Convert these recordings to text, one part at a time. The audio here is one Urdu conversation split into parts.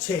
6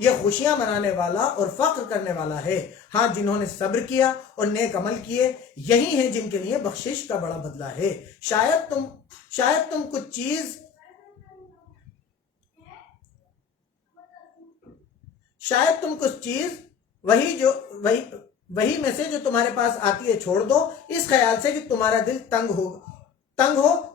یہ خوشیاں منانے والا اور فخر کرنے والا ہے۔ ہاں جنہوں نے صبر کیا اور نیک عمل کیے یہی ہیں جن کے لیے بخشش کا بڑا بدلہ ہے۔ شاید تم کچھ چیز وہی میں سے جو تمہارے پاس آتی ہے چھوڑ دو، اس خیال سے کہ تمہارا دل تنگ ہو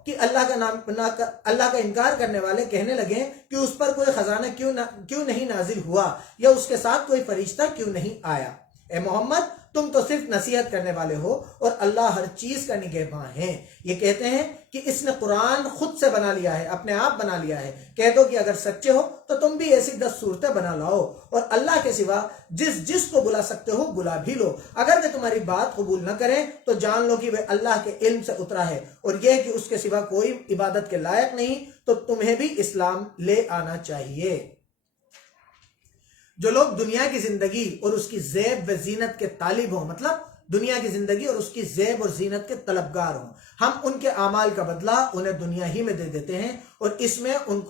کہ اللہ کا انکار کرنے والے کہنے لگیں کہ اس پر کوئی خزانہ کیوں نہیں نازل ہوا، یا اس کے ساتھ کوئی فرشتہ کیوں نہیں آیا۔ اے محمد تم تو صرف نصیحت کرنے والے ہو اور اللہ ہر چیز کا نگہباں ہے۔ یہ کہتے ہیں کہ اس نے قرآن خود سے بنا لیا ہے، اپنے آپ بنا لیا ہے۔ کہہ دو کہ اگر سچے ہو تو تم بھی ایسی 10 صورتیں بنا لاؤ اور اللہ کے سوا جس کو بلا سکتے ہو بلا بھی لو۔ اگر وہ تمہاری بات قبول نہ کریں تو جان لو کہ وہ اللہ کے علم سے اترا ہے، اور یہ کہ اس کے سوا کوئی عبادت کے لائق نہیں، تو تمہیں بھی اسلام لے آنا چاہیے۔ جو لوگ دنیا کی زندگی اور اس کی زیب و زینت کے طالب ہوں، مطلب دنیا کی زندگی اور اس کی زیب اور زینت کے طلبگار ہوں، ہم ان کے اعمال کا بدلہ انہیں دنیا ہی میں دے دیتے ہیں اور اس میں ان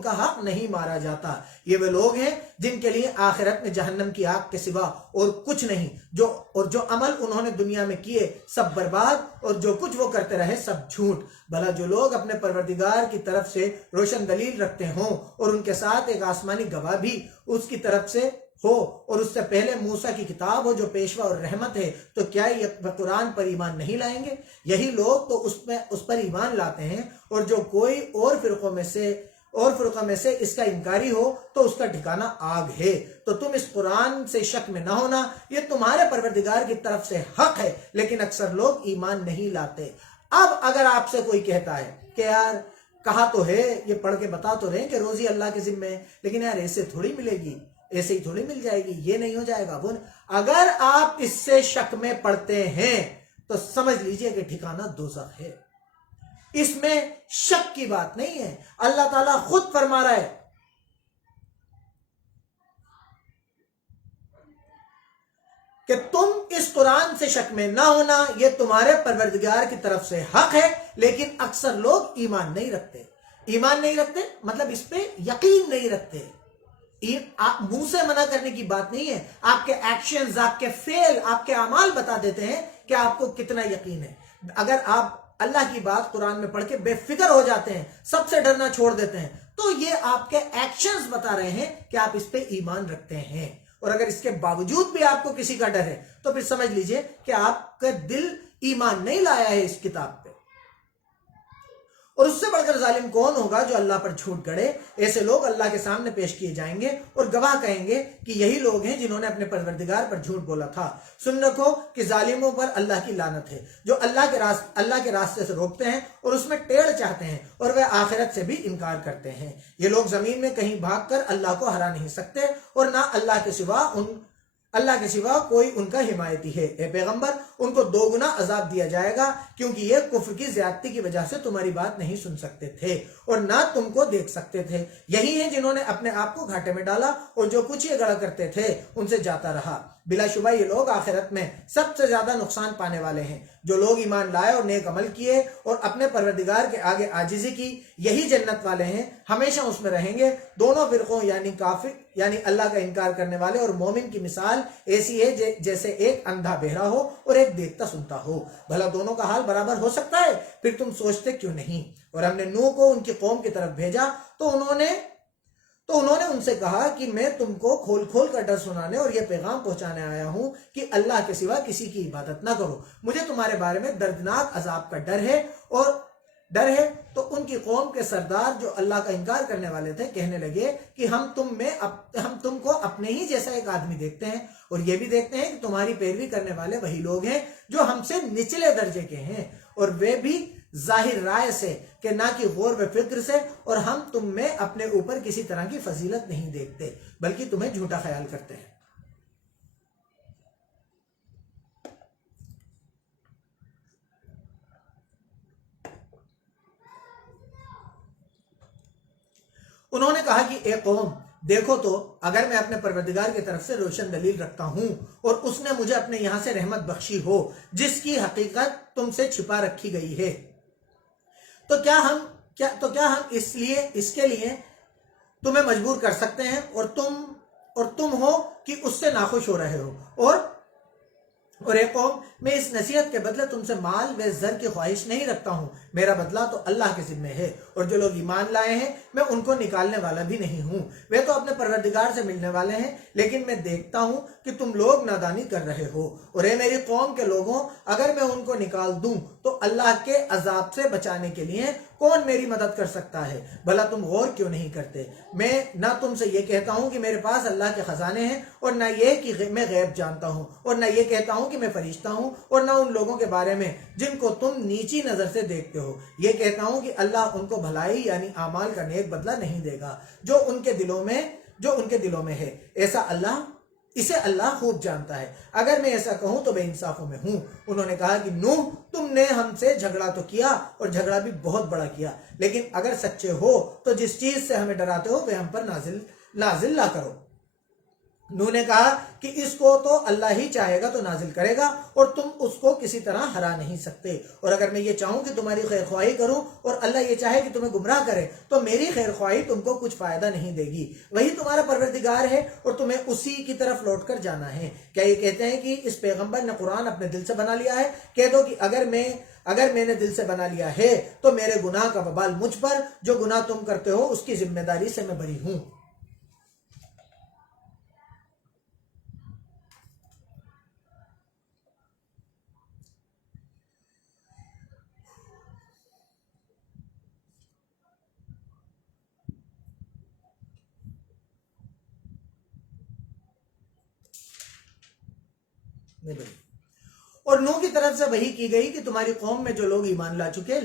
کا حق نہیں مارا جاتا۔ یہ وہ لوگ ہیں جن کے لیے آخرت میں جہنم کی آگ کے سوا اور کچھ نہیں، جو عمل انہوں نے دنیا میں کیے سب برباد، اور جو کچھ وہ کرتے رہے سب جھوٹ۔ بھلا جو لوگ اپنے پروردگار کی طرف سے روشن دلیل رکھتے ہوں اور ان کے ساتھ ایک آسمانی گواہ بھی اس کی طرف سے ہو، اور اس سے پہلے موسیٰ کی کتاب ہو جو پیشوا اور رحمت ہے، تو کیا یہ قرآن پر ایمان نہیں لائیں گے؟ یہی لوگ تو اس پر ایمان لاتے ہیں، اور جو کوئی اور فرقوں میں سے اس کا انکاری ہو تو اس کا ٹھکانہ آگ ہے۔ تو تم اس قرآن سے شک میں نہ ہونا، یہ تمہارے پروردگار کی طرف سے حق ہے، لیکن اکثر لوگ ایمان نہیں لاتے۔ اب اگر آپ سے کوئی کہتا ہے کہ یار کہا تو ہے، یہ پڑھ کے بتا تو رہے کہ روزی اللہ کے ذمہ ہے، لیکن یار ایسے تھوڑی ملے گی، ایسے ہی تھوڑی مل جائے گی، یہ نہیں ہو جائے گا، اگر آپ اس سے شک میں پڑتے ہیں تو سمجھ لیجئے کہ ٹھکانہ دوزخ ہے۔ اس میں شک کی بات نہیں ہے، اللہ تعالیٰ خود فرما رہا ہے کہ تم اس قرآن سے شک میں نہ ہونا، یہ تمہارے پروردگار کی طرف سے حق ہے، لیکن اکثر لوگ ایمان نہیں رکھتے مطلب اس پہ یقین نہیں رکھتے۔ منہ سے منع کرنے کی بات نہیں ہے، آپ کے ایکشنز، آپ کے فعل، آپ کے اعمال بتا دیتے ہیں کہ آپ کو کتنا یقین ہے۔ اگر آپ اللہ کی بات قرآن میں پڑھ کے بے فکر ہو جاتے ہیں، سب سے ڈرنا چھوڑ دیتے ہیں، تو یہ آپ کے ایکشنز بتا رہے ہیں کہ آپ اس پہ ایمان رکھتے ہیں۔ اور اگر اس کے باوجود بھی آپ کو کسی کا ڈر ہے تو پھر سمجھ لیجئے کہ آپ کا دل ایمان نہیں لایا ہے اس کتاب پہ۔ اور اس سے بڑھ کر ظالم کون ہوگا جو اللہ پر جھوٹ گڑے؟ ایسے لوگ اللہ کے سامنے پیش کیے جائیں گے اور گواہ کہیں گے کہ یہی لوگ ہیں جنہوں نے اپنے پروردگار پر جھوٹ بولا تھا۔ سن رکھو کہ ظالموں پر اللہ کی لعنت ہے، جو اللہ کے راستے سے روکتے ہیں اور اس میں ٹیڑھ چاہتے ہیں، اور وہ آخرت سے بھی انکار کرتے ہیں۔ یہ لوگ زمین میں کہیں بھاگ کر اللہ کو ہرا نہیں سکتے، اور نہ اللہ کے سوا کوئی ان کا حمایتی ہے۔ اے پیغمبر ان کو 2 گنا عذاب دیا جائے گا، کیونکہ یہ کفر کی زیادتی کی وجہ سے تمہاری بات نہیں سن سکتے تھے اور نہ تم کو دیکھ سکتے تھے۔ یہی ہیں جنہوں نے اپنے آپ کو گھاٹے میں ڈالا اور جو کچھ یہ گڑا کرتے تھے ان سے جاتا رہا۔ بلا شبہ یہ لوگ آخرت میں سب سے زیادہ نقصان پانے والے ہیں۔ جو لوگ ایمان لائے اور نیک عمل کیے اور اپنے پروردگار کے آگے عاجزی کی، یہی جنت والے ہیں، ہمیشہ اس میں رہیں گے۔ دونوں فرقوں یعنی اللہ کا انکار کرنے والے اور مومن کی مثال ایسی ہے جیسے ایک اندھا بہرا ہو اور ایک دیکھتا سنتا ہو۔ بھلا دونوں کا حال برابر ہو سکتا ہے؟ پھر تم سوچتے کیوں نہیں؟ اور ہم نے نوح کو ان کی قوم کی طرف بھیجا تو انہوں نے ان سے کہا کہ میں تم کو کھول کھول کر ڈر سنانے اور یہ پیغام پہنچانے آیا ہوں کہ اللہ کے سوا کسی کی عبادت نہ کرو۔ مجھے تمہارے بارے میں دردناک عذاب کا ڈر ہے۔ تو ان کی قوم کے سردار جو اللہ کا انکار کرنے والے تھے کہنے لگے کہ ہم تم کو اپنے ہی جیسا ایک آدمی دیکھتے ہیں، اور یہ بھی دیکھتے ہیں کہ تمہاری پیروی کرنے والے وہی لوگ ہیں جو ہم سے نچلے درجے کے ہیں، اور وہ بھی ظاہر رائے سے کہ نہ کہ غور و فکر سے، اور ہم تم میں اپنے اوپر کسی طرح کی فضیلت نہیں دیکھتے بلکہ تمہیں جھوٹا خیال کرتے ہیں۔ انہوں نے کہا کہ اے قوم دیکھو تو، اگر میں اپنے پروردگار کی طرف سے روشن دلیل رکھتا ہوں اور اس نے مجھے اپنے یہاں سے رحمت بخشی ہو جس کی حقیقت تم سے چھپا رکھی گئی ہے، تو کیا ہم اس کے لیے تمہیں مجبور کر سکتے ہیں اور تم اور تم ہو کہ اس سے ناخوش ہو رہے ہو، اور ایک قوم، میں اس نصیحت کے بدلے تم سے مال و زر کی خواہش نہیں رکھتا ہوں، میرا بدلہ تو اللہ کے ذمہ ہے، اور جو لوگ ایمان لائے ہیں میں ان کو نکالنے والا بھی نہیں ہوں، وہ تو اپنے پروردگار سے ملنے والے ہیں، لیکن میں دیکھتا ہوں کہ تم لوگ نادانی کر رہے ہو، اور اے میری قوم کے لوگوں، اگر میں ان کو نکال دوں تو اللہ کے عذاب سے بچانے کے لیے کون میری مدد کر سکتا ہے؟ بھلا تم غور کیوں نہیں کرتے؟ میں نہ تم سے یہ کہتا ہوں کہ میرے پاس اللہ کے خزانے ہیں، اور نہ یہ کہ میں غیب جانتا ہوں، اور نہ یہ کہتا ہوں کہ میں فرشتہ ہوں، اور نہ ان لوگوں کے بارے میں جن کو تم نیچی نظر سے دیکھتے ہو یہ کہتا ہوں کہ اللہ ان کو بھلائی یعنی اعمال کا نیک بدلہ نہیں دے گا جو ان کے دلوں میں ہے، اسے اللہ خوب جانتا ہے۔ اگر میں ایسا کہوں تو بے انصافوں میں ہوں۔ انہوں نے کہا کہ نوح، تم نے ہم سے جھگڑا تو کیا، اور جھگڑا بھی بہت بڑا کیا، لیکن اگر سچے ہو تو جس چیز سے ہمیں ڈراتے ہو وہ ہم پر نازل نہ کرو۔ نوح نے کہا کہ اس کو تو اللہ ہی چاہے گا تو نازل کرے گا، اور تم اس کو کسی طرح ہرا نہیں سکتے، اور اگر میں یہ چاہوں کہ تمہاری خیر خواہی کروں اور اللہ یہ چاہے کہ تمہیں گمراہ کرے تو میری خیر خواہی تم کو کچھ فائدہ نہیں دے گی، وہی تمہارا پروردگار ہے اور تمہیں اسی کی طرف لوٹ کر جانا ہے۔ کیا یہ کہتے ہیں کہ اس پیغمبر نے قرآن اپنے دل سے بنا لیا ہے؟ کہہ دو کہ اگر میں نے دل سے بنا لیا ہے تو میرے گناہ کا وبال مجھ پر، جو گناہ تم کرتے ہو اس کی ذمہ داری سے میں بری ہوں۔ اور نوح کی طرف سے وحی کی گئی کہ تمہاری قوم میں جو لوگ ایمان لا چکے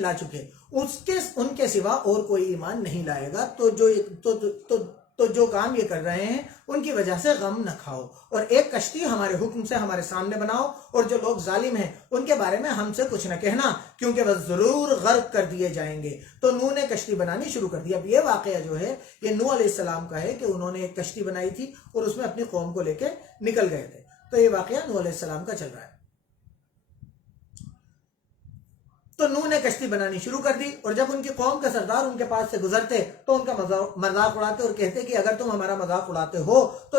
ان کے سوا اور کوئی ایمان نہیں لائے گا، تو جو کام یہ کر رہے ہیں ان کی وجہ سے غم نہ کھاؤ، اور ایک کشتی ہمارے حکم سے ہمارے سامنے بناؤ، اور جو لوگ ظالم ہیں ان کے بارے میں ہم سے کچھ نہ کہنا، کیونکہ وہ ضرور غرق کر دیے جائیں گے۔ تو نوح نے کشتی بنانی شروع کر دی۔ اب یہ واقعہ جو ہے یہ نوح علیہ السلام کا ہے کہ انہوں نے ایک کشتی بنائی تھی اور اس میں اپنی قوم کو لے کے نکل گئے تھے، تو یہ واقعہ نوح علیہ السلام کا چل رہا ہے۔ تو نوح نے کشتی بنانی شروع کر دی، اور جب ان کی قوم کے سردار ان کے پاس سے گزرتے تو ان کا مذاق اڑاتے اور کہتے کہ اگر تم ہمارا مذاق اڑاتے ہو تو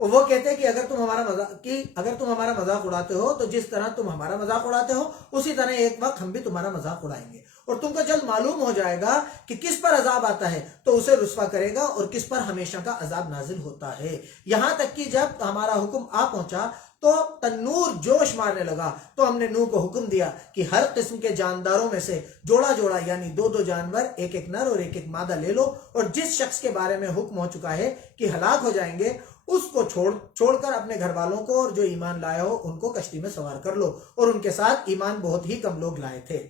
وہ کہتے کہ اگر تم ہمارا مذاق اڑاتے ہو تو جس طرح تم ہمارا مذاق اڑاتے ہو اسی طرح ایک وقت ہم بھی تمہارا مذاق اڑائیں گے، اور تم کو جلد معلوم ہو جائے گا کہ کس پر عذاب آتا ہے تو اسے رسوا کرے گا، اور کس پر ہمیشہ کا عذاب نازل ہوتا ہے، یہاں تک کہ جب ہمارا حکم آ پہنچا تو تنور جوش مارنے لگا، تو ہم نے نوح کو حکم دیا کہ ہر قسم کے جانداروں میں سے جوڑا جوڑا یعنی دو دو جانور، ایک ایک نر اور ایک ایک مادہ لے لو، اور جس شخص کے بارے میں حکم ہو چکا ہے کہ ہلاک ہو جائیں گے اس کو چھوڑ کر اپنے گھر والوں کو اور جو ایمان لائے ہو ان کو کشتی میں سوار کر لو، اور ان کے ساتھ ایمان بہت ہی کم لوگ لائے تھے۔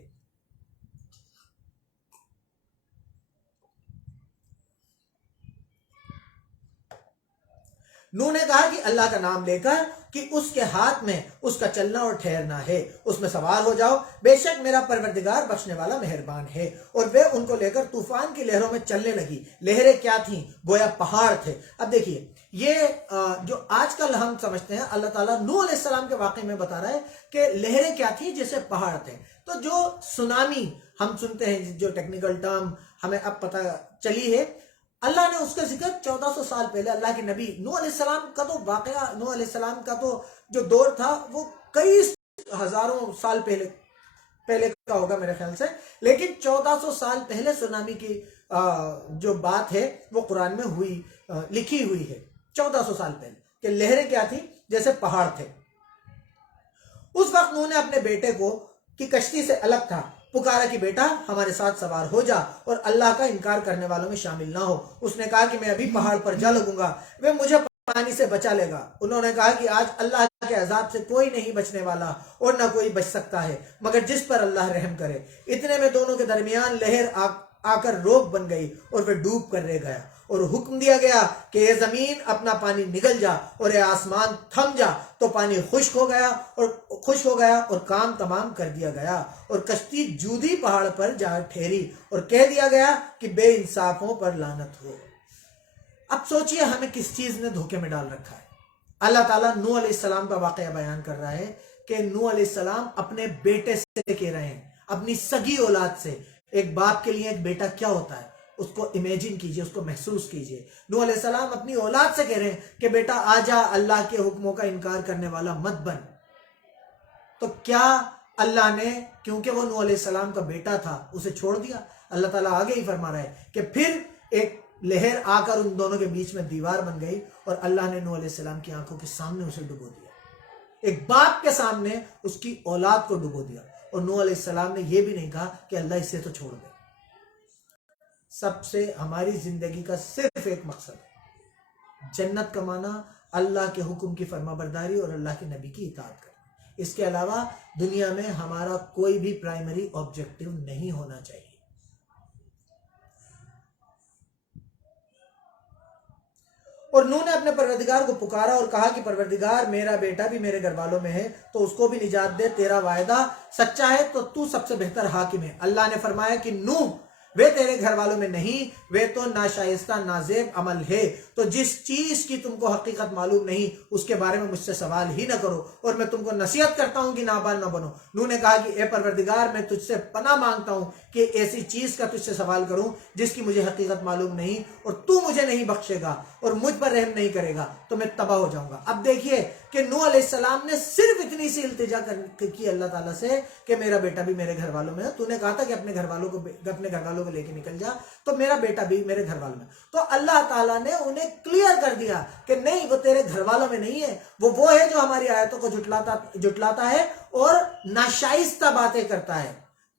نوح نے کہا کہ اللہ کا نام لے کر کہ اس کے ہاتھ میں اس کا چلنا اور ٹھہرنا ہے، اس میں سوار ہو جاؤ، بے شک میرا پروردگار بخشنے والا مہربان ہے۔ اور وہ ان کو لے کر طوفان کی لہروں میں چلنے لگی۔ لہریں کیا تھیں؟ گویا پہاڑ تھے۔ اب دیکھیے یہ جو آج کل ہم سمجھتے ہیں، اللہ تعالیٰ نوح علیہ السلام کے واقعے میں بتا رہا ہے کہ لہریں کیا تھیں؟ جیسے پہاڑ تھے۔ تو جو سونامی ہم سنتے ہیں، جو ٹیکنیکل ٹرم ہمیں اب پتہ چلی ہے، اللہ نے اس کا ذکر 1400 سال پہلے اللہ کے نبی نوح علیہ السلام کا تو واقعہ، نوح علیہ السلام کا تو جو دور تھا وہ کئی ہزاروں سال پہلے کا ہوگا میرے خیال سے، لیکن 1400 سال پہلے سونامی کی جو بات ہے وہ قرآن میں لکھی ہوئی ہے 1400 سال پہلے، کہ لہریں کیا تھی؟ جیسے پہاڑ تھے۔ اس وقت نوح نے اپنے بیٹے کو کہ کشتی سے الگ تھا پکارا کہ بیٹا ہمارے ساتھ سوار ہو جا اور اللہ کا انکار کرنے والوں میں شامل نہ ہو۔ اس نے کہا کہ میں ابھی پہاڑ پر جا لگوں گا، وہ مجھے پانی سے بچا لے گا۔ انہوں نے کہا کہ آج اللہ کے عذاب سے کوئی نہیں بچنے والا اور نہ کوئی بچ سکتا ہے مگر جس پر اللہ رحم کرے۔ اتنے میں دونوں کے درمیان لہر آ کر روک بن گئی اور وہ ڈوب کر رہ گیا، اور حکم دیا گیا کہ اے زمین اپنا پانی نگل جا اور اے آسمان تھم جا، تو پانی خشک ہو گیا اور کام تمام کر دیا گیا، اور کشتی جودی پہاڑ پر جا ٹھہری، اور کہہ دیا گیا کہ بے انصافوں پر لعنت ہو۔ اب سوچئے ہمیں کس چیز نے دھوکے میں ڈال رکھا ہے۔ اللہ تعالیٰ نوح علیہ السلام کا واقعہ بیان کر رہا ہے کہ نوح علیہ السلام اپنے بیٹے سے کہہ رہے ہیں، اپنی سگی اولاد سے۔ ایک باپ کے لیے ایک بیٹا کیا ہوتا ہے؟ اس کو امیجن کیجئے، اس کو محسوس کیجئے۔ نوح علیہ السلام اپنی اولاد سے کہہ رہے ہیں کہ بیٹا آ جا، اللہ کے حکموں کا انکار کرنے والا مت بن۔ تو کیا اللہ نے، کیونکہ وہ نوح علیہ السلام کا بیٹا تھا، اسے چھوڑ دیا؟ اللہ تعالیٰ آگے ہی فرما رہا ہے کہ پھر ایک لہر آ کر ان دونوں کے بیچ میں دیوار بن گئی اور اللہ نے نوح علیہ السلام کی آنکھوں کے سامنے اسے ڈبو دیا، ایک باپ کے سامنے اس کی اولاد کو ڈبو دیا۔ اور نوح علیہ السلام نے یہ بھی نہیں کہا کہ اللہ اسے تو چھوڑ دے۔ سب سے ہماری زندگی کا صرف ایک مقصد ہے، جنت کمانا، اللہ کے حکم کی فرما برداری اور اللہ کے نبی کی اطاعت کرنا۔ اس کے علاوہ دنیا میں ہمارا کوئی بھی پرائمری آبجیکٹو نہیں ہونا چاہیے۔ اور نوح نے اپنے پروردگار کو پکارا اور کہا کہ پروردگار، میرا بیٹا بھی میرے گھر والوں میں ہے تو اس کو بھی نجات دے، تیرا وعدہ سچا ہے تو سب سے بہتر حاکم ہے۔ اللہ نے فرمایا کہ نوح، وہ تیرے گھر والوں میں نہیں، وہ تو ناشائستہ نازیب عمل ہے، تو جس چیز کی تم کو حقیقت معلوم نہیں اس کے بارے میں مجھ سے سوال ہی نہ کرو، اور میں تم کو نصیحت کرتا ہوں کہ نابال نہ بنو۔ نوح نے کہا کہ اے پروردگار، میں تجھ سے پناہ مانگتا ہوں کہ ایسی چیز کا تجھ سے سوال کروں جس کی مجھے حقیقت معلوم نہیں، اور تو مجھے نہیں بخشے گا اور مجھ پر رحم نہیں کرے گا تو میں تباہ ہو جاؤں گا۔ اب دیکھیے کہ نوح علیہ السلام نے صرف اتنی سی التجا کی اللہ تعالیٰ سے کہ میرا بیٹا بھی میرے گھر والوں میں ہے، تو نے کہا تھا کہ اپنے گھر والوں کو لے کے نکل جا، تو میرا بیٹا بھی میرے گھر والوں میں۔ تو اللہ تعالیٰ نے انہیں کلیئر کر دیا کہ نہیں، وہ تیرے گھر والوں میں نہیں ہے، وہ ہے جو ہماری آیتوں کو جھٹلاتا ہے اور ناشائستہ باتیں کرتا ہے،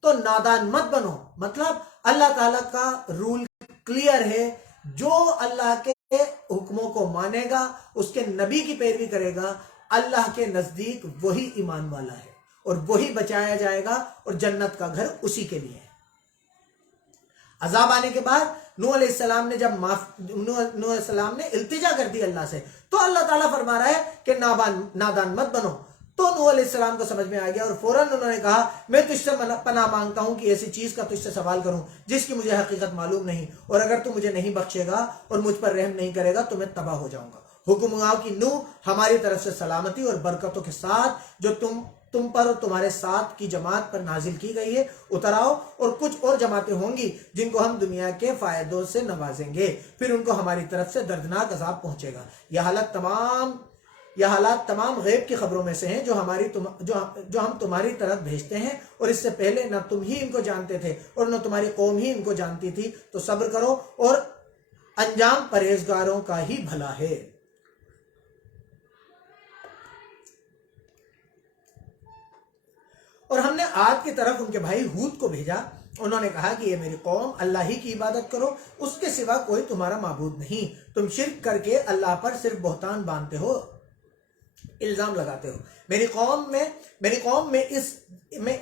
تو نادان مت بنو۔ مطلب اللہ تعالیٰ کا رول کلیئر ہے، جو اللہ کے حکموں کو مانے گا، اس کے نبی کی پیروی کرے گا، اللہ کے نزدیک وہی ایمان والا ہے اور وہی بچایا جائے گا، اور جنت کا گھر اسی کے لیے ہے۔ عذاب آنے کے بعد نوح علیہ السلام نے جب نوح علیہ السلام نے التجا کر دی اللہ سے، تو اللہ تعالیٰ فرما رہا ہے کہ نادان مت بنو۔ تو نوح علیہ السلام کو سمجھ میں آ گیا اور فوراً انہوں نے کہا میں تجھ سے پناہ مانگتا ہوں کہ ایسی چیز کا تجھ سے سوال کروں جس کی مجھے حقیقت معلوم نہیں، اور اگر تو مجھے نہیں بخشے گا اور مجھ پر رحم نہیں کرے گا تو میں تباہ ہو جاؤں گا۔ حکم ہوا کہ نوح، ہماری طرف سے سلامتی اور برکتوں کے ساتھ جو تم پر اور تمہارے ساتھ کی جماعت پر نازل کی گئی ہے اتر آؤ، اور کچھ اور جماعتیں ہوں گی جن کو ہم دنیا کے فائدوں سے نوازیں گے، پھر ان کو ہماری طرف سے دردناک عذاب پہنچے گا۔ یہ حالات تمام غیب کی خبروں میں سے ہیں جو ہم تمہاری طرف بھیجتے ہیں، اور اس سے پہلے نہ تم ہی ان کو جانتے تھے اور نہ تمہاری قوم ہی ان کو جانتی تھی، تو صبر کرو اور انجام پرہیزگاروں کا ہی بھلا ہے۔ اور ہم نے عاد کی طرف ان کے بھائی ہود کو بھیجا، انہوں نے کہا کہ یہ میری قوم، اللہ ہی کی عبادت کرو، اس کے سوا کوئی تمہارا معبود نہیں، تم شرک کر کے اللہ پر صرف بہتان باندھتے ہو، الزام لگاتے ہو۔ میری قوم میں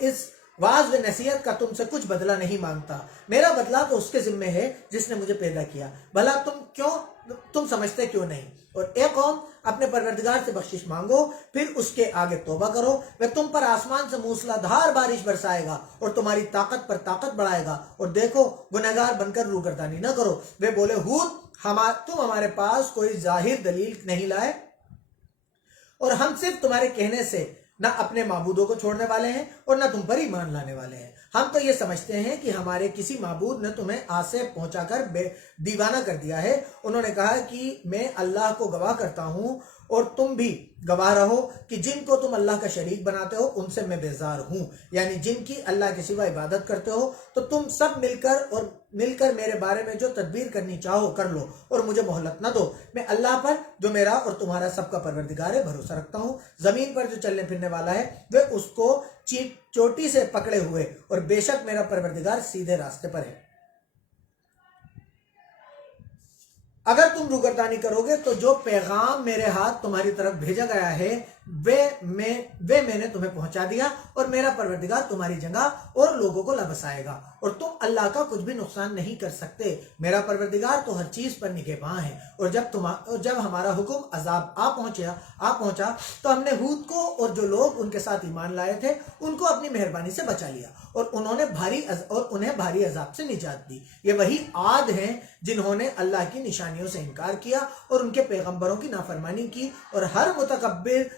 اس واعظ و نصیحت کا تم سے کچھ بدلہ نہیں مانگتا، میرا بدلہ تو اس کے ذمہ ہے جس نے مجھے پیدا کیا، بھلا تم سمجھتے کیوں نہیں؟ اور اے قوم، اپنے پروردگار سے بخشش مانگو، پھر اس کے آگے توبہ کرو، وہ تم پر آسمان سے موسلا دھار بارش برسائے گا اور تمہاری طاقت پر طاقت بڑھائے گا، اور دیکھو گنہگار بن کر روگردانی نہ کرو۔ وہ بولے ہود، تم ہمارے پاس کوئی ظاہر دلیل نہیں لائے، اور ہم صرف تمہارے کہنے سے نہ اپنے معبودوں کو چھوڑنے والے ہیں اور نہ تم پر ایمان لانے والے ہیں۔ ہم تو یہ سمجھتے ہیں کہ ہمارے کسی معبود نے تمہیں آسے پہنچا کر دیوانہ کر دیا ہے۔ انہوں نے کہا کہ میں اللہ کو گواہ کرتا ہوں اور تم بھی گواہ رہو کہ جن کو تم اللہ کا شریک بناتے ہو ان سے میں بیزار ہوں، یعنی جن کی اللہ کے سوا عبادت کرتے ہو، تو تم سب مل کر میرے بارے میں جو تدبیر کرنی چاہو کر لو اور مجھے مہلت نہ دو۔ میں اللہ پر جو میرا اور تمہارا سب کا پروردگار ہے بھروسہ رکھتا ہوں، زمین پر جو چلنے پھرنے والا ہے وہ اس کو چوٹی سے پکڑے ہوئے، اور بے شک میرا پروردگار سیدھے راستے پر ہے۔ اگر تم روگردانی کرو گے تو جو پیغام میرے ہاتھ تمہاری طرف بھیجا گیا ہے میں نے تمہیں پہنچا دیا، اور میرا پروردگار تمہاری جگہ اور لوگوں کو لبسائے گا، اور تم اللہ کا کچھ بھی نقصان نہیں کر سکتے۔ میرا پروردگار تو ہر چیز پر نگہباں ہے۔ اور جب ہمارا حکم عذاب آ پہنچا تو ہم نے ہود کو اور جو لوگ ان کے ساتھ ایمان لائے تھے ان کو اپنی مہربانی سے بچا لیا، اور انہیں بھاری عذاب سے نجات دی۔ یہ وہی عاد ہیں جنہوں نے اللہ کی نشانیوں سے انکار کیا اور ان کے پیغمبروں کی نافرمانی کی، اور ہر متکبر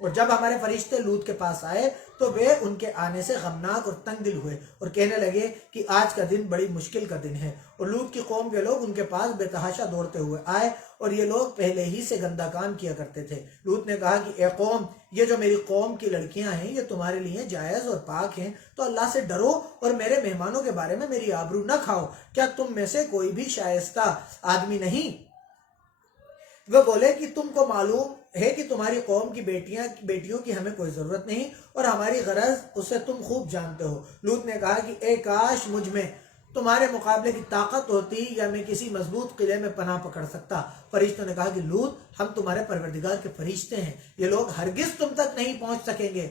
اور جب ہمارے فرشتے لوط کے پاس آئے تو وہ ان کے آنے سے غمناک اور تنگ دل ہوئے اور کہنے لگے کہ آج کا دن بڑی مشکل کا دن ہے۔ اور لوط کی قوم کے لوگ ان کے پاس بے تحاشا دوڑتے ہوئے آئے اور یہ لوگ پہلے ہی سے گندا کام کیا کرتے تھے۔ لوط نے کہا کہ اے قوم، یہ جو میری قوم کی لڑکیاں ہیں یہ تمہارے لیے جائز اور پاک ہیں، تو اللہ سے ڈرو اور میرے مہمانوں کے بارے میں میری آبرو نہ کھاؤ۔ کیا تم میں سے کوئی بھی شائستہ آدمی نہیں؟ وہ بولے کہ تم کو معلوم ہے کہ تمہاری قوم کی بیٹیوں کی ہمیں کوئی ضرورت نہیں اور ہماری غرض اسے تم خوب جانتے ہو۔ لوط نے کہا کہ اے کاش مجھ میں تمہارے مقابلے کی طاقت ہوتی یا میں کسی مضبوط قلعے میں پناہ پکڑ سکتا۔ فرشتوں نے کہا کہ لوط، ہم تمہارے پروردگار کے فرشتے ہیں، یہ لوگ ہرگز تم تک نہیں پہنچ سکیں گے،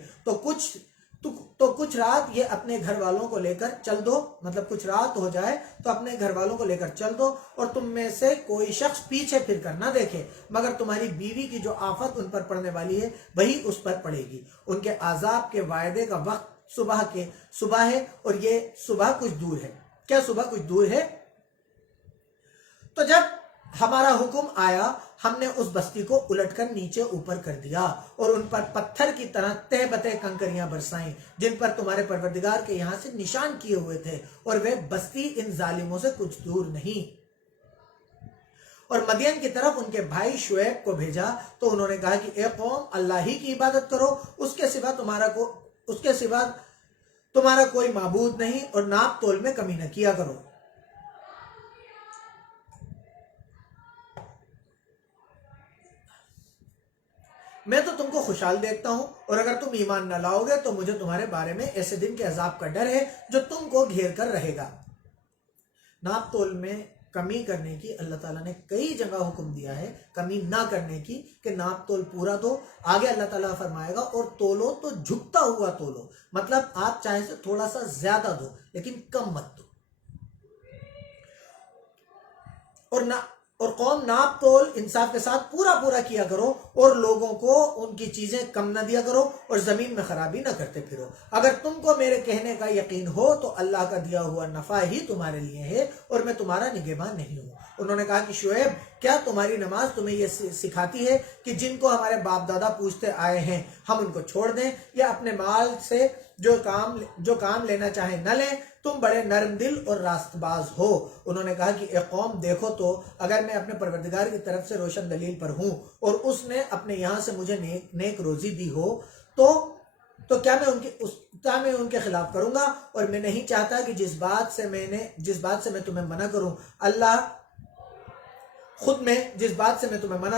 تو کچھ رات یہ اپنے گھر والوں کو لے کر چل دو، مطلب کچھ رات ہو جائے تو اپنے گھر والوں کو لے کر چل دو اور تم میں سے کوئی شخص پیچھے پھر کر نہ دیکھے، مگر تمہاری بیوی کی جو آفت ان پر پڑنے والی ہے وہی اس پر پڑے گی۔ ان کے عذاب کے وعدے کا وقت صبح ہے اور یہ صبح کچھ دور ہے۔ کیا صبح کچھ دور ہے؟ تو جب ہمارا حکم آیا ہم نے اس بستی کو الٹ کر نیچے اوپر کر دیا اور ان پر پتھر کی طرح تہ بتہ کنکریاں برسائیں جن پر تمہارے پروردگار کے یہاں سے نشان کیے ہوئے تھے، اور وہ بستی ان ظالموں سے کچھ دور نہیں۔ اور مدین کی طرف ان کے بھائی شعیب کو بھیجا تو انہوں نے کہا کہ اے قوم، اللہ ہی کی عبادت کرو، اس کے سوا تمہارا کوئی معبود نہیں، اور ناپ تول میں کمی نہ کیا کرو۔ میں تو تم کو خوشحال دیکھتا ہوں، اور اگر تم ایمان نہ لاؤ گے تو مجھے تمہارے بارے میں ایسے دن کے عذاب کا ڈر ہے جو تم کو گھیر کر رہے گا۔ ناپ تول میں کمی کرنے کی اللہ تعالیٰ نے کئی جگہ حکم دیا ہے، کمی نہ کرنے کی، کہ ناپ تول پورا دو۔ آگے اللہ تعالیٰ فرمائے گا اور تولو تو جھکتا ہوا تولو، مطلب آپ چاہے سے تھوڑا سا زیادہ دو لیکن کم مت دو۔ اور قوم، ناپ تول انصاف کے ساتھ پورا کیا کرو، اور لوگوں کو ان کی چیزیں کم نہ دیا کرو، اور زمین میں خرابی نہ کرتے پھرو۔ اگر تم کو میرے کہنے کا یقین ہو تو اللہ کا دیا ہوا نفع ہی تمہارے لیے ہے، اور میں تمہارا نگہبان نہیں ہوں۔ انہوں نے کہا کہ شعیب، کیا تمہاری نماز تمہیں یہ سکھاتی ہے کہ جن کو ہمارے باپ دادا پوچھتے آئے ہیں ہم ان کو چھوڑ دیں، یا اپنے مال سے جو کام لینا چاہیں نہ لیں؟ تم بڑے نرم دل اور راست باز ہو۔ انہوں نے کہا کہ اے قوم، دیکھو تو اگر میں اپنے پروردگار کی طرف سے روشن دلیل پر ہوں اور اس نے اپنے یہاں سے مجھے نیک روزی دی ہو تو کیا میں ان کے خلاف کروں گا؟ اور میں نہیں چاہتا کہ جس بات سے میں تمہیں منع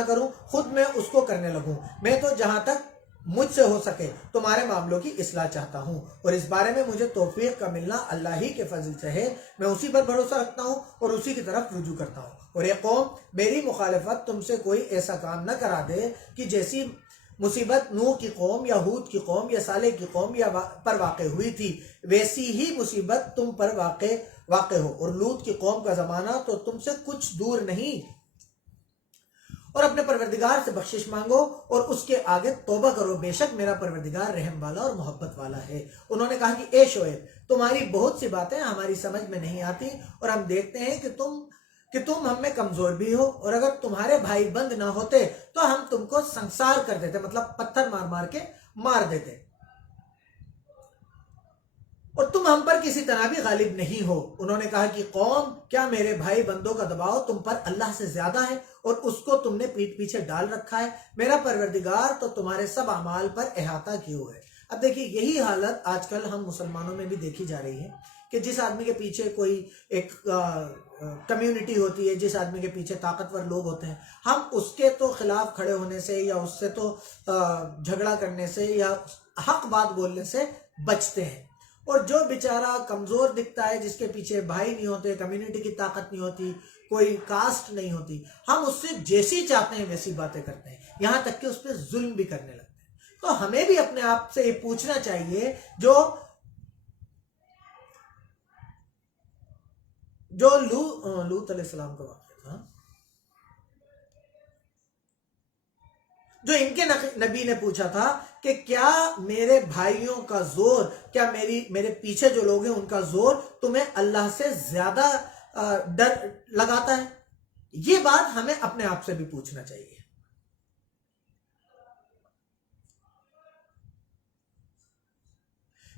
کروں خود میں اس کو کرنے لگوں۔ میں تو جہاں تک مجھ سے ہو سکے تمہارے معاملوں کی اصلاح چاہتا ہوں، اور اس بارے میں مجھے توفیق کا ملنا اللہ ہی کے فضل سے ہے۔ میں اسی پر بھروسہ رکھتا ہوں اور اسی کی طرف رجوع کرتا ہوں۔ اور یہ قوم، میری مخالفت تم سے کوئی ایسا کام نہ کرا دے کہ جیسی مصیبت نوح کی قوم یا ہود کی قوم یا صالح کی قوم پر واقع ہوئی تھی، ویسی ہی مصیبت تم پر واقع ہو۔ اور لوط کی قوم کا زمانہ تو تم سے کچھ دور نہیں۔ اور اپنے پروردگار سے بخشش مانگو اور اس کے آگے توبہ کرو، بے شک میرا پروردگار رحم والا اور محبت والا ہے۔ انہوں نے کہا کہ اے شعیب، تمہاری بہت سی باتیں ہماری سمجھ میں نہیں آتی، اور ہم دیکھتے ہیں کہ تم ہم میں کمزور بھی ہو، اور اگر تمہارے بھائی بند نہ ہوتے تو ہم تم کو سنسار کر دیتے، مطلب پتھر مار کے مار دیتے، اور تم ہم پر کسی طرح بھی غالب نہیں ہو۔ انہوں نے کہا کہ قوم، کیا میرے بھائی بندوں کا دباؤ تم پر اللہ سے زیادہ ہے اور اس کو تم نے پیٹھ پیچھے ڈال رکھا ہے؟ میرا پروردگار تو تمہارے سب اعمال پر احاطہ کیے ہوئے ہے۔ اب دیکھیے، یہی حالت آج کل ہم مسلمانوں میں بھی دیکھی جا رہی ہے کہ جس آدمی کے پیچھے کوئی ایک کمیونٹی ہوتی ہے، جس آدمی کے پیچھے طاقتور لوگ ہوتے ہیں، ہم اس کے تو خلاف کھڑے ہونے سے یا اس سے تو جھگڑا کرنے سے یا حق بات بولنے سے بچتے ہیں، اور جو بیچارہ کمزور دکھتا ہے، جس کے پیچھے بھائی نہیں ہوتے، کمیونٹی کی طاقت نہیں ہوتی، کوئی کاسٹ نہیں ہوتی، ہم اس سے جیسی چاہتے ہیں ویسی باتیں کرتے ہیں، یہاں تک کہ اس پہ ظلم بھی کرنے لگتے ہیں۔ تو ہمیں بھی اپنے آپ سے یہ پوچھنا چاہیے، جو لوط علیہ السلام کا واقعہ تھا، جو ان کے نبی نے پوچھا تھا کہ کیا میرے بھائیوں کا زور، کیا میرے پیچھے جو لوگ ہیں ان کا زور تمہیں اللہ سے زیادہ ڈر لگاتا ہے؟ یہ بات ہمیں اپنے آپ سے بھی پوچھنا چاہیے۔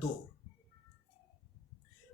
2।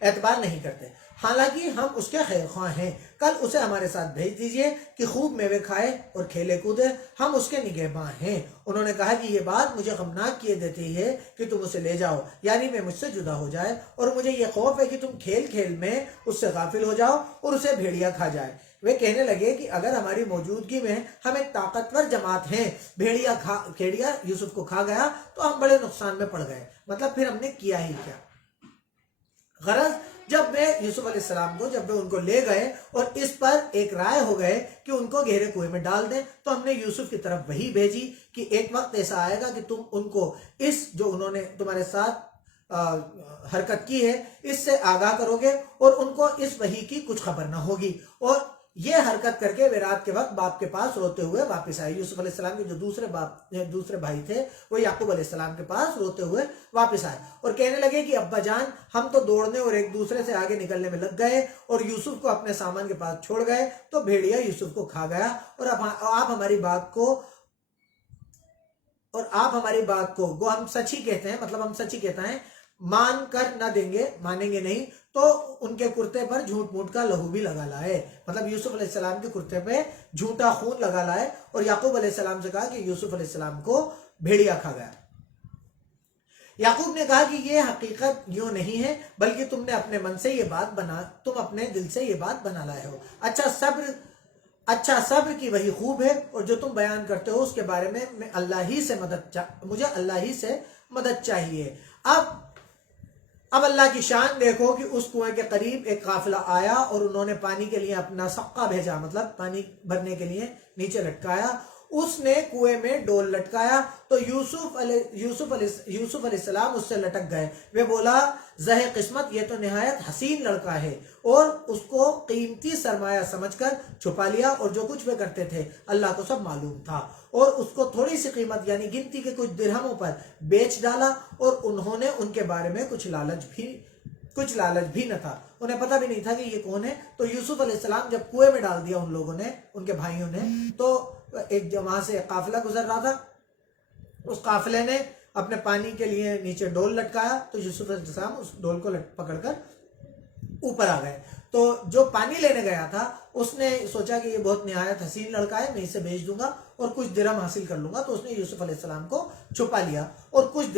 اعتبار نہیں کرتے، حالانکہ ہم اس کے خیر خواہ ہیں۔ کل اسے ہمارے ساتھ بھیج دیجئے کہ خوب میوے کھائے اور کھیلے کودے، ہم اس کے نگہباں ہیں۔ انہوں نے کہا کہ یہ بات مجھے غمناک کیے دیتی ہے کہ تم اسے لے جاؤ، یعنی میں مجھ سے جدا ہو جائے، اور مجھے یہ خوف ہے کہ تم کھیل کھیل میں اس سے غافل ہو جاؤ اور اسے بھیڑیا کھا جائے۔ وہ کہنے لگے کہ اگر ہماری موجودگی میں ہم ایک طاقتور جماعت ہیں، بھیڑیا یوسف کو کھا گیا تو ہم بڑے نقصان میں پڑ گئے، مطلب پھر ہم نے کیا ہی کیا۔ غرض جب وہ یوسف علیہ السلام کو جب وہ ان کو لے گئے اور اس پر ایک رائے ہو گئے کہ ان کو گہرے کنویں میں ڈال دیں، تو ہم نے یوسف کی طرف وہی بھیجی کہ ایک وقت ایسا آئے گا کہ تم ان کو اس جو انہوں نے تمہارے ساتھ حرکت کی ہے اس سے آگاہ کرو گے، اور ان کو اس وحی کی کچھ خبر نہ ہوگی، اور یہ حرکت کر کے وہ رات کے وقت باپ کے پاس روتے ہوئے واپس آئے۔ یوسف علیہ السلام کے جو دوسرے بھائی تھے وہ یعقوب علیہ السلام کے پاس روتے ہوئے واپس آئے اور کہنے لگے کہ ابا جان، ہم تو دوڑنے اور ایک دوسرے سے آگے نکلنے میں لگ گئے اور یوسف کو اپنے سامان کے پاس چھوڑ گئے تو بھیڑیا یوسف کو کھا گیا، اور آپ ہماری بات کو گو ہم سچ ہی کہتے ہیں، مطلب ہم سچ ہی کہتے ہیں، مان کر نہ دیں گے، مانیں گے نہیں، تو ان کے کرتے پر جھوٹ موٹ کا لہو بھی لگا لائے۔ مطلب یوسف علیہ السلام کے کرتے پہ جھوٹا خون لگا لائے، اور یعقوب علیہ السلام سے کہا کہ یوسف علیہ السلام کو بھیڑیا کھا گیا۔ یعقوب نے کہا کہ یہ حقیقت یوں نہیں ہے، بلکہ تم نے اپنے من سے یہ بات تم اپنے دل سے یہ بات بنا لائے ہو۔ اچھا صبر کی وہی خوب ہے، اور جو تم بیان کرتے ہو اس کے بارے میں مجھے اللہ ہی سے مدد چاہیے۔ اب اللہ کی شان دیکھو کہ اس کنویں کے قریب ایک قافلہ آیا اور انہوں نے پانی کے لیے اپنا سقہ بھیجا، مطلب پانی بھرنے کے لیے نیچے لٹکایا۔ اس نے کنویں میں ڈول لٹکایا تو یوسف علیہ السلام اس سے لٹک گئے۔ وہ بولا، زہ قسمت، یہ تو نہایت حسین لڑکا ہے، اور اس کو قیمتی سرمایہ سمجھ کر چھپا لیا، اور جو کچھ وہ کرتے تھے اللہ کو سب معلوم تھا، اور اس کو تھوڑی سی قیمت یعنی گنتی کے کچھ درہموں پر بیچ ڈالا، اور انہوں نے ان کے بارے میں کچھ لالچ بھی نہ تھا، انہیں پتہ بھی نہیں تھا کہ یہ کون ہے۔ تو یوسف علیہ السلام جب کنویں میں ڈال دیا ان لوگوں نے، ان کے بھائیوں نے، تو ایک وہاں سے قافلہ گزر رہا تھا، اس قافلے نے اپنے پانی کے لیے نیچے ڈول لٹکایا، تو یوسف علیہ السلام اس ڈول کو پکڑ کر اوپر آ گئے۔ تو جو پانی لینے گیا تھا اس نے سوچا کہ یہ بہت نہایت حسین لڑکا ہے، میں اسے بیچ دوں گا اور کچھ درہم حاصل کر لوں گا، تو اس نے یوسف علیہ السلام کو چھپا لیا اور کچھ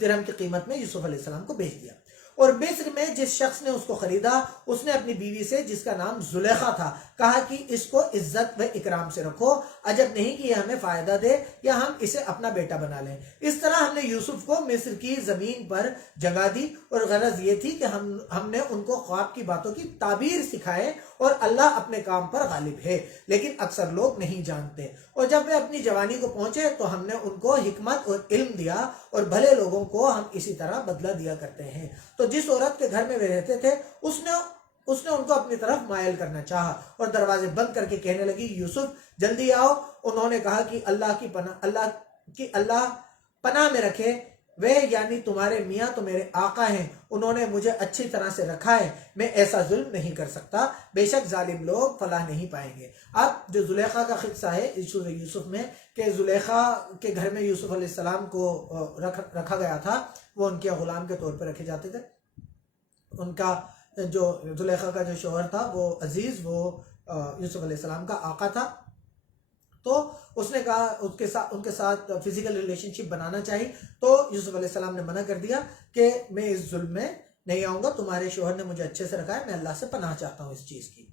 درہم کی قیمت میں یوسف علیہ السلام کو بیچ دیا۔ اور مصر میں جس شخص نے اس کو خریدا، اس نے اپنی بیوی سے جس کا نام زلیخا تھا کہا کہ اس کو عزت و اکرام سے رکھو، عجب نہیں کہ یہ ہمیں فائدہ دے یا ہم اسے اپنا بیٹا بنا لیں۔ اس طرح ہم نے یوسف کو مصر کی زمین پر جگہ دی، اور غرض یہ تھی کہ ہم نے ان کو خواب کی باتوں کی تعبیر سکھائے، اور اللہ اپنے کام پر غالب ہے، لیکن اکثر لوگ نہیں جانتے۔ اور جب وہ اپنی جوانی کو پہنچے تو ہم نے ان کو حکمت اور علم دیا، اور بھلے لوگوں کو ہم اسی طرح بدلہ دیا کرتے ہیں۔ تو جس عورت کے گھر میں وہ رہتے تھے اس نے ان کو اپنی طرف مائل کرنا چاہا اور دروازے بند کر کے کہنے لگی، یوسف جلدی آؤ۔ انہوں نے کہا کہ اللہ پناہ میں رکھے، وہ یعنی تمہارے میاں تو میرے آقا ہیں، انہوں نے مجھے اچھی طرح سے رکھا ہے، میں ایسا ظلم نہیں کر سکتا، بے شک ظالم لوگ فلاح نہیں پائیں گے۔ اب جو زلیخا کا قصہ ہے سورہ یوسف میں، کہ زلیخا کے گھر میں یوسف علیہ السلام کو رکھا گیا تھا، وہ ان کے غلام کے طور پر رکھے جاتے تھے۔ ان کا جو زلیخا کا جو شوہر تھا وہ عزیز، وہ یوسف علیہ السلام کا آقا تھا، تو اس نے کہا ان کے ساتھ فزیکل ریلیشن شپ بنانا چاہیے، تو یوسف علیہ السلام نے منع کر دیا کہ میں اس ظلم میں نہیں آؤں گا، تمہارے شوہر نے مجھے اچھے سے رکھا ہے، میں اللہ سے پناہ چاہتا ہوں اس چیز کی۔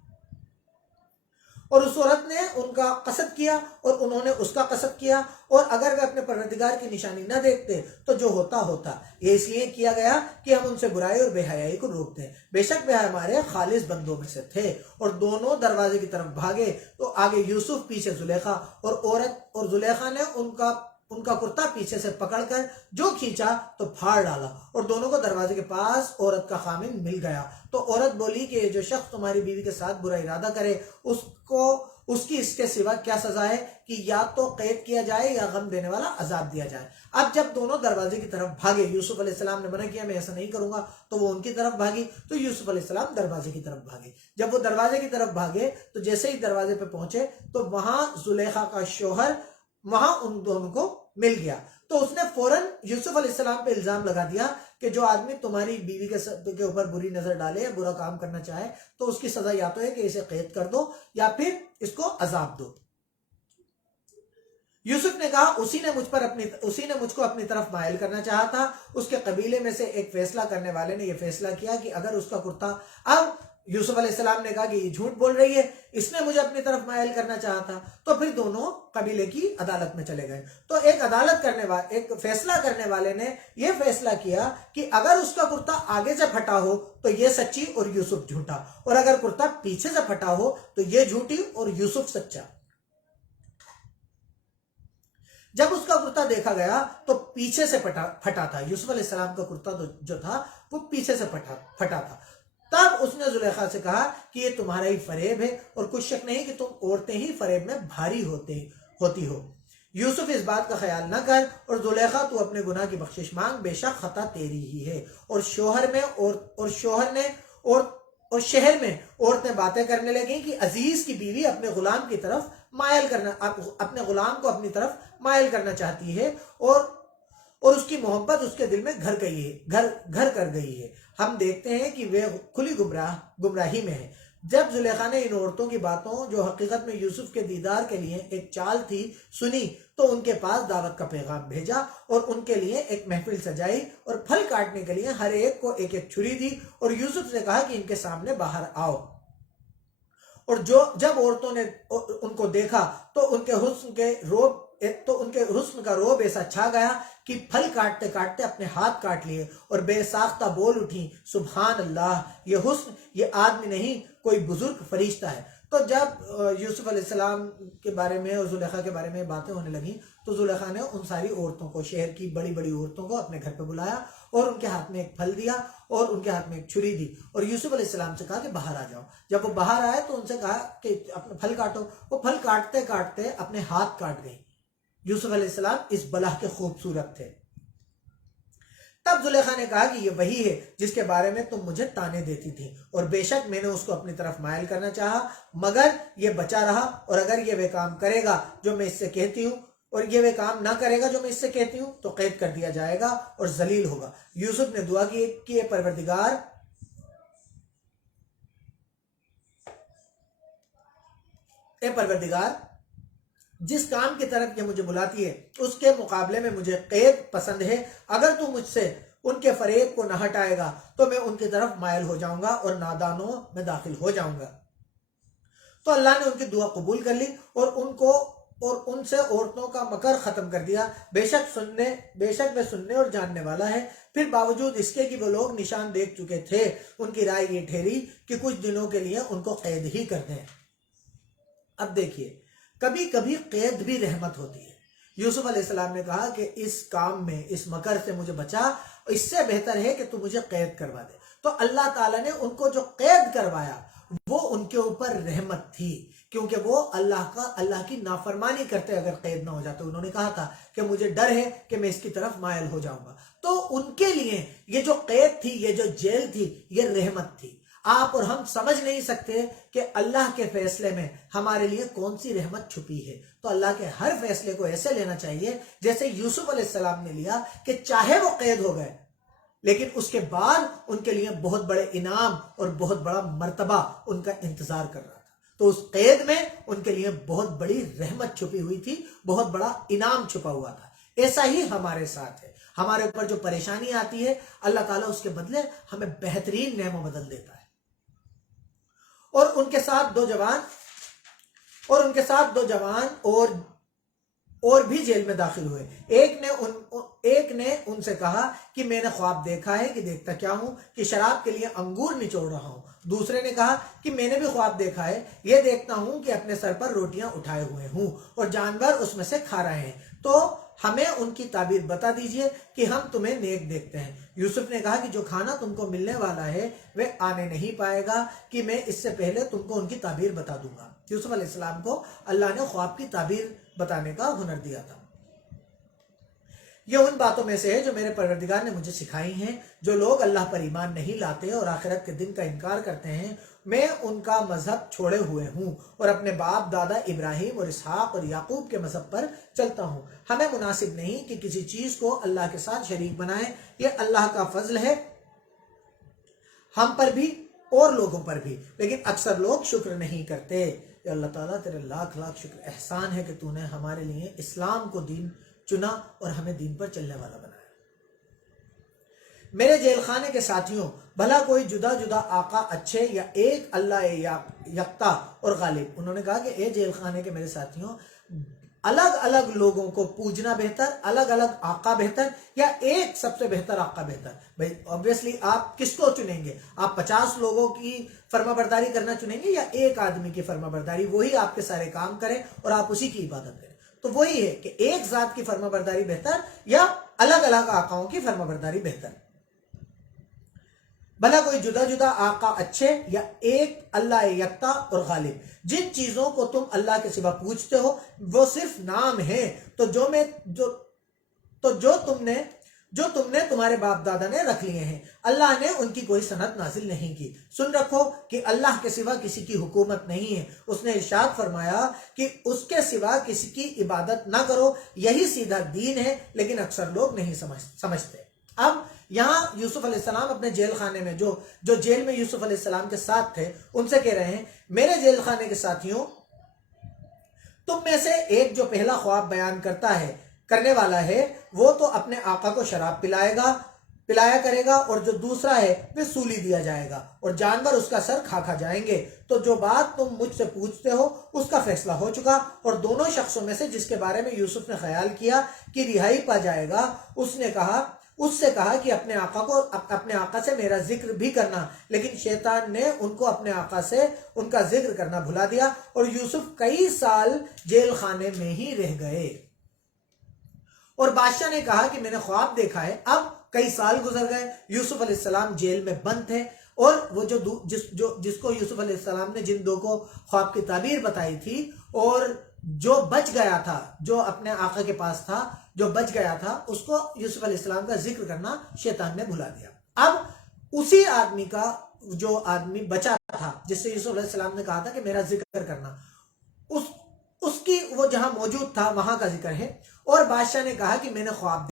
اور اس عورت نے ان کا قصد کیا اور انہوں نے اس کا قصد کیا، اور اگر وہ اپنے پروردگار کی نشانی نہ دیکھتے تو جو ہوتا یہ اس لیے کیا گیا کہ ہم ان سے برائی اور بے حیائی کو روکتے ہیں، بے شک وہ ہمارے خالص بندوں میں سے تھے۔ اور دونوں دروازے کی طرف بھاگے تو آگے یوسف، پیچھے زلیخا، اور عورت اور زلیخا نے ان کا کرتا پیچھے سے پکڑ کر جو کھینچا تو پھاڑ ڈالا، اور دونوں کو دروازے کے پاس عورت کا خامن مل گیا۔ تو عورت بولی کہ جو شخص تمہاری بیوی کے ساتھ برا ارادہ کرے اس کی اس کے سوا کیا سزا ہے کہ یا تو قید کیا جائے یا غم دینے والا عذاب دیا جائے۔ اب جب دونوں دروازے کی طرف بھاگے، یوسف علیہ السلام نے منع کیا میں ایسا نہیں کروں گا، تو وہ ان کی طرف بھاگی، تو یوسف علیہ السلام دروازے کی طرف بھاگے۔ جب وہ دروازے کی طرف بھاگے تو جیسے ہی دروازے پہ پہنچے تو وہاں زلیخا کا شوہر وہاں ان دونوں کو مل گیا، تو اس نے فوراً یوسف علیہ السلام پہ الزام لگا دیا کہ جو آدمی تمہاری بیوی کے اوپر بری نظر ڈالے یا برا کام کرنا چاہے تو اس کی سزا یا تو ہے کہ اسے قید کر دو یا پھر اس کو عذاب دو۔ یوسف نے کہا اسی نے مجھ کو اپنی طرف مائل کرنا چاہا تھا۔ اس کے قبیلے میں سے ایک فیصلہ کرنے والے نے یہ فیصلہ کیا کہ اگر اس کا کرتا، اب یوسف علیہ السلام نے کہا کہ یہ جھوٹ بول رہی ہے، اس نے مجھے اپنی طرف مائل کرنا چاہا تھا، تو پھر دونوں قبیلے کی عدالت میں چلے گئے۔ تو ایک فیصلہ کرنے والے نے یہ فیصلہ کیا کہ اگر اس کا کرتا آگے سے پھٹا ہو تو یہ سچی اور یوسف جھوٹا، اور اگر کرتا پیچھے سے پھٹا ہو تو یہ جھوٹی اور یوسف سچا۔ جب اس کا کرتا دیکھا گیا تو پیچھے سے پھٹا تھا، یوسف علیہ السلام کا کرتا جو تھا وہ پیچھے سے پھٹا تھا۔ تب اس نے زلیخا سے کہا کہ یہ تمہارا ہی فریب ہے، اور کچھ شک نہیں کہ تم عورتیں ہی فریب میں بھاری ہوتی ہو۔ یوسف اس بات کا خیال نہ کر، اور زلیخا تو اپنے گناہ کی بخشش مانگ، بے شک خطا تیری ہی ہے۔ اور شہر میں عورتیں باتیں کرنے لگیں کہ عزیز کی بیوی اپنے غلام کو اپنی طرف مائل کرنا چاہتی ہے، اور اس کی محبت اس کے دل میں گھر کر گئی ہے۔ ہم دیکھتے ہیں کہ وہ کھلی گمراہی میں ہے۔ جب زلیخا نے ان عورتوں کی باتوں جو حقیقت میں یوسف کے دیدار کے لیے ایک چال تھی سنی، تو ان کے پاس دعوت کا پیغام بھیجا اور ان کے لیے ایک محفل سجائی اور پھل کاٹنے کے لیے ہر ایک کو ایک ایک چھری دی، اور یوسف سے کہا کہ ان کے سامنے باہر آؤ۔ اور جب عورتوں نے ان کو دیکھا تو ان کے حسن کا روب ایسا چھا گیا کہ پھل کاٹتے کاٹتے اپنے ہاتھ کاٹ لیے، اور بے ساختہ بول اٹھی، سبحان اللہ، یہ حسن یہ آدمی نہیں کوئی بزرگ فرشتہ ہے۔ تو جب یوسف علیہ السلام کے بارے میں اور زلیخا کے بارے میں باتیں ہونے لگیں تو زلیخا نے ان ساری عورتوں کو، شہر کی بڑی بڑی عورتوں کو اپنے گھر پہ بلایا اور ان کے ہاتھ میں ایک پھل دیا اور ان کے ہاتھ میں ایک چھری دی، اور یوسف علیہ السلام سے کہا کہ باہر آ جاؤ۔ جب وہ باہر آئے تو ان سے کہا کہ اپنے پھل کاٹو۔ وہ پھل کاٹتے کاٹتے اپنے ہاتھ کاٹ گئے۔ یوسف علیہ السلام اس بلح کے خوبصورت تھے۔ تب زلیخا نے کہا کہ یہ وہی ہے جس کے بارے میں تم مجھے تانے دیتی تھی، اور بے شک میں نے اس کو اپنی طرف مائل کرنا چاہا، مگر یہ بچا رہا، اور اگر یہ وہ کام کرے گا جو میں اس سے کہتی ہوں، اور یہ وہ کام نہ کرے گا جو میں اس سے کہتی ہوں، تو قید کر دیا جائے گا اور ذلیل ہوگا۔ یوسف نے دعا کی کہ اے پروردگار، جس کام کی طرف یہ مجھے بلاتی ہے اس کے مقابلے میں مجھے قید پسند ہے۔ اگر تو مجھ سے ان کے فریب کو نہ ہٹائے گا تو میں ان کی طرف مائل ہو جاؤں گا اور نادانوں میں داخل ہو جاؤں گا۔ تو اللہ نے ان کی دعا قبول کر لی اور ان سے عورتوں کا مکر ختم کر دیا۔ بے شک وہ سننے اور جاننے والا ہے۔ پھر باوجود اس کے کہ وہ لوگ نشان دیکھ چکے تھے، ان کی رائے یہ ٹھہری کہ کچھ دنوں کے لیے ان کو قید ہی کر دیں۔ اب دیکھیے، کبھی کبھی قید بھی رحمت ہوتی ہے۔ یوسف علیہ السلام نے کہا کہ اس کام میں، اس مکر سے مجھے بچا، اس سے بہتر ہے کہ تو مجھے قید کروا دے۔ تو اللہ تعالیٰ نے ان کو جو قید کروایا وہ ان کے اوپر رحمت تھی، کیونکہ وہ اللہ کی نافرمانی کرتے اگر قید نہ ہو جاتے۔ انہوں نے کہا تھا کہ مجھے ڈر ہے کہ میں اس کی طرف مائل ہو جاؤں گا، تو ان کے لیے یہ جو قید تھی، یہ جو جیل تھی، یہ رحمت تھی۔ آپ اور ہم سمجھ نہیں سکتے کہ اللہ کے فیصلے میں ہمارے لیے کون سی رحمت چھپی ہے۔ تو اللہ کے ہر فیصلے کو ایسے لینا چاہیے جیسے یوسف علیہ السلام نے لیا، کہ چاہے وہ قید ہو گئے لیکن اس کے بعد ان کے لیے بہت بڑے انعام اور بہت بڑا مرتبہ ان کا انتظار کر رہا تھا۔ تو اس قید میں ان کے لیے بہت بڑی رحمت چھپی ہوئی تھی، بہت بڑا انعام چھپا ہوا تھا۔ ایسا ہی ہمارے ساتھ ہے، ہمارے اوپر جو پریشانی آتی ہے اللہ تعالیٰ اس کے بدلے ہمیں بہترین نعمت بدل دیتا ہے۔ اور ان کے ساتھ دو جوان اور بھی جیل میں داخل ہوئے۔ ایک نے ان سے کہا کہ میں نے خواب دیکھا ہے کہ دیکھتا کیا ہوں کہ شراب کے لیے انگور نچوڑ رہا ہوں۔ دوسرے نے کہا کہ میں نے بھی خواب دیکھا ہے، یہ دیکھتا ہوں کہ اپنے سر پر روٹیاں اٹھائے ہوئے ہوں اور جانور اس میں سے کھا رہے ہیں، تو ہمیں ان کی تعبیر بتا دیجئے کہ ہم تمہیں نیک دیکھتے ہیں۔ یوسف نے کہا کہ جو کھانا تم کو ملنے والا ہے وہ آنے نہیں پائے گا کہ میں اس سے پہلے تم کو ان کی تعبیر بتا دوں گا۔ یوسف علیہ السلام کو اللہ نے خواب کی تعبیر بتانے کا ہنر دیا تھا۔ یہ ان باتوں میں سے ہے جو میرے پروردگار نے مجھے سکھائی ہیں۔ جو لوگ اللہ پر ایمان نہیں لاتے اور آخرت کے دن کا انکار کرتے ہیں میں ان کا مذہب چھوڑے ہوئے ہوں اور اپنے باپ دادا ابراہیم اور اسحاق اور یعقوب کے مذہب پر چلتا ہوں۔ ہمیں مناسب نہیں کہ کسی چیز کو اللہ کے ساتھ شریک بنائیں، یہ اللہ کا فضل ہے ہم پر بھی اور لوگوں پر بھی، لیکن اکثر لوگ شکر نہیں کرتے۔ یا اللہ تعالیٰ تیرے لاکھ لاکھ شکر احسان ہے کہ تو نے ہمارے لیے اسلام کو دین چنا اور ہمیں دین پر چلنے والا بنایا۔ میرے جیل خانے کے ساتھیوں، بھلا کوئی جدا جدا آقا اچھے یا ایک اللہ یکتا اور غالب؟ انہوں نے کہا کہ اے جیل خانے کے میرے ساتھیوں، الگ الگ لوگوں کو پوجنا بہتر، الگ الگ آقا بہتر، یا ایک سب سے بہتر آقا بہتر؟ بھائی obviously آپ کس کو چنیں گے؟ آپ 50 لوگوں کی فرما برداری کرنا چنیں گے یا ایک آدمی کی فرما برداری؟ وہی آپ کے سارے کام کرے اور آپ اسی کی عبادت کریں۔ تو وہی ہے کہ ایک ذات کی فرما برداری بہتر یا الگ الگ آقاؤں کی فرما برداری بہتر؟ بھلا کوئی جدا جدا آقا اچھے یا ایک اللہ یکتا اور غالب؟ جن چیزوں کو تم اللہ کے سوا پوچھتے ہو وہ صرف نام ہے، تو جو تم نے تمہارے باپ دادا نے رکھ لیے ہیں، اللہ نے ان کی کوئی سند نازل نہیں کی۔ سن رکھو کہ اللہ کے سوا کسی کی حکومت نہیں ہے۔ اس نے ارشاد فرمایا کہ اس کے سوا کسی کی عبادت نہ کرو، یہی سیدھا دین ہے، لیکن اکثر لوگ نہیں سمجھتے۔ اب یہاں یوسف علیہ السلام اپنے جیل خانے میں جو جیل میں یوسف علیہ السلام کے ساتھ تھے ان سے کہہ رہے ہیں، میرے جیل خانے کے ساتھیوں، تم میں سے ایک جو پہلا خواب بیان کرنے والا ہے وہ تو اپنے آقا کو شراب پلایا کرے گا، اور جو دوسرا ہے وہ سولی دیا جائے گا اور جانور اس کا سر کھا جائیں گے۔ تو جو بات تم مجھ سے پوچھتے ہو اس کا فیصلہ ہو چکا، اور دونوں شخصوں میں سے جس کے بارے میں یوسف نے خیال کیا کہ رہائی پا جائے گا، اس سے کہا کہ اپنے آقا سے میرا ذکر بھی کرنا، لیکن شیطان نے ان کو اپنے آقا سے ان کا ذکر کرنا بھلا دیا، اور یوسف کئی سال جیل خانے میں ہی رہ گئے۔ اور بادشاہ نے کہا کہ میں نے خواب دیکھا ہے۔ اب کئی سال گزر گئے، یوسف علیہ السلام جیل میں بند تھے، اور وہ جس کو یوسف علیہ السلام نے جن دو کو خواب کی تعبیر بتائی تھی، اور جو بچ گیا تھا، جو اپنے آقا کے پاس تھا، جو بچ گیا تھا، اس کو یوسف علیہ السلام کا ذکر کرنا شیطان نے بھلا دیا۔ اب اسی آدمی کا، جو آدمی بچا تھا جس سے یوسف علیہ السلام نے کہا تھا کہ میرا ذکر کرنا، اس کی وہ جہاں موجود تھا وہاں کا ذکر ہے۔ اور بادشاہ نے کہا کہ میں نے خواب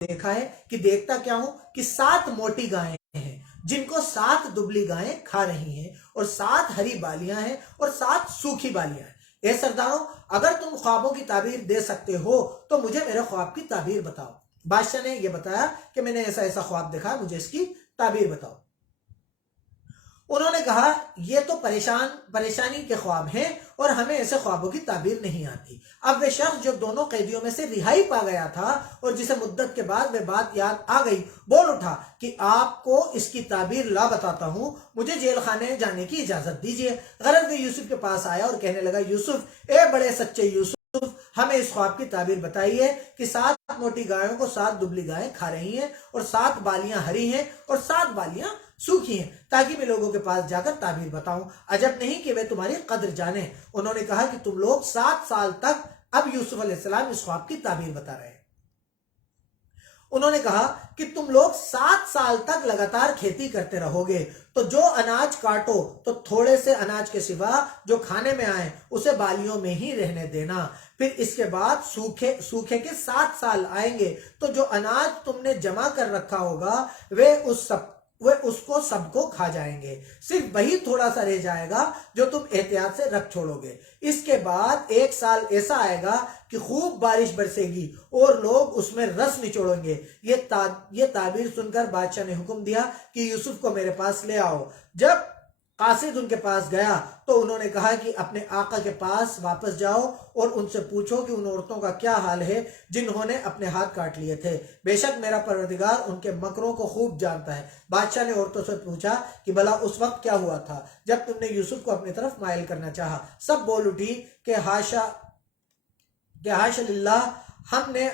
دیکھا ہے کہ دیکھتا کیا ہوں کہ 7 موٹی گائیں ہیں جن کو 7 دبلی گائیں کھا رہی ہیں، اور 7 ہری بالیاں ہیں اور 7 سوکھی بالیاں ہیں۔ اے سرداروں، اگر تم خوابوں کی تعبیر دے سکتے ہو تو مجھے میرے خواب کی تعبیر بتاؤ۔ بادشاہ نے یہ بتایا کہ میں نے ایسا خواب دیکھا، مجھے اس کی تعبیر بتاؤ۔ انہوں نے کہا یہ تو پریشانی کے خواب ہیں اور ہمیں ایسے خوابوں کی تعبیر نہیں آتی۔ اب وہ شخص جو دونوں قیدیوں میں سے رہائی پا گیا تھا اور جسے مدت کے بعد وہ بات یاد آ گئی، بول اٹھا کہ آپ کو اس کی تعبیر لا بتاتا ہوں، مجھے جیل خانے جانے کی اجازت دیجیے۔ غرض وہ یوسف کے پاس آیا اور کہنے لگا، یوسف، اے بڑے سچے یوسف، ہمیں اس خواب کی تعبیر بتائیے کہ 7 موٹی گایوں کو 7 دبلی گائیں کھا رہی ہیں، اور 7 بالیاں ہری ہیں اور 7 بالیاں سوکھی ہیں، تاکہ میں لوگوں کے پاس جا کر تعبیر بتاؤں۔ عجب نہیں کہ وہ تمہاری قدر جانے۔ انہوں نے کہا کہ تم لوگ 7 سال تک، اب یوسف علیہ السلام اس خواب کی تعبیر بتا رہے ہیں، انہوں نے کہا کہ تم لوگ 7 سال تک لگاتار کھیتی کرتے رہو گے، تو جو اناج کاٹو تو تھوڑے سے اناج کے سوا جو کھانے میں آئے اسے بالیوں میں ہی رہنے دینا۔ پھر اس کے بعد سوکھے کے 7 سال آئیں گے، تو جو اناج تم نے جمع کر رکھا ہوگا وہ اس کو سب کو کھا جائیں گے، صرف وہی تھوڑا سا رہ جائے گا جو تم احتیاط سے رکھ چھوڑو گے۔ اس کے بعد 1 سال ایسا آئے گا کہ خوب بارش برسے گی اور لوگ اس میں رس نچوڑیں گے۔ یہ تعبیر سن کر بادشاہ نے حکم دیا کہ یوسف کو میرے پاس لے آؤ۔ جب قاصد ان کے پاس گیا تو انہوں نے کہا کہ اپنے آقا کے پاس واپس جاؤ اور ان سے پوچھو کہ ان عورتوں کا کیا حال ہے جنہوں نے اپنے ہاتھ کاٹ لیے تھے، بے شک میرا پروردگار ان کے مکروں کو خوب جانتا ہے۔ بادشاہ نے عورتوں سے پوچھا کہ بھلا اس وقت کیا ہوا تھا جب تم نے یوسف کو اپنی طرف مائل کرنا چاہا؟ سب بول اٹھی کہ حاشا للہ، ہم نے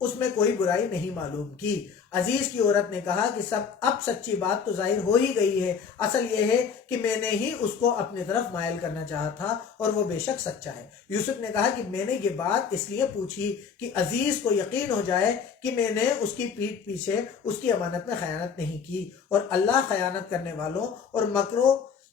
اس میں کوئی برائی نہیں معلوم کی۔ عزیز کی عورت نے کہا کہ اب سچی بات تو ظاہر ہو ہی گئی ہے، اصل یہ ہے کہ میں نے ہی اس کو اپنی طرف مائل کرنا چاہا تھا اور وہ بے شک سچا ہے۔ یوسف نے کہا کہ میں نے یہ بات اس لیے پوچھی کہ عزیز کو یقین ہو جائے کہ میں نے اس کی پیٹھ پیچھے اس کی امانت میں خیانت نہیں کی، اور اللہ خیانت کرنے والوں اور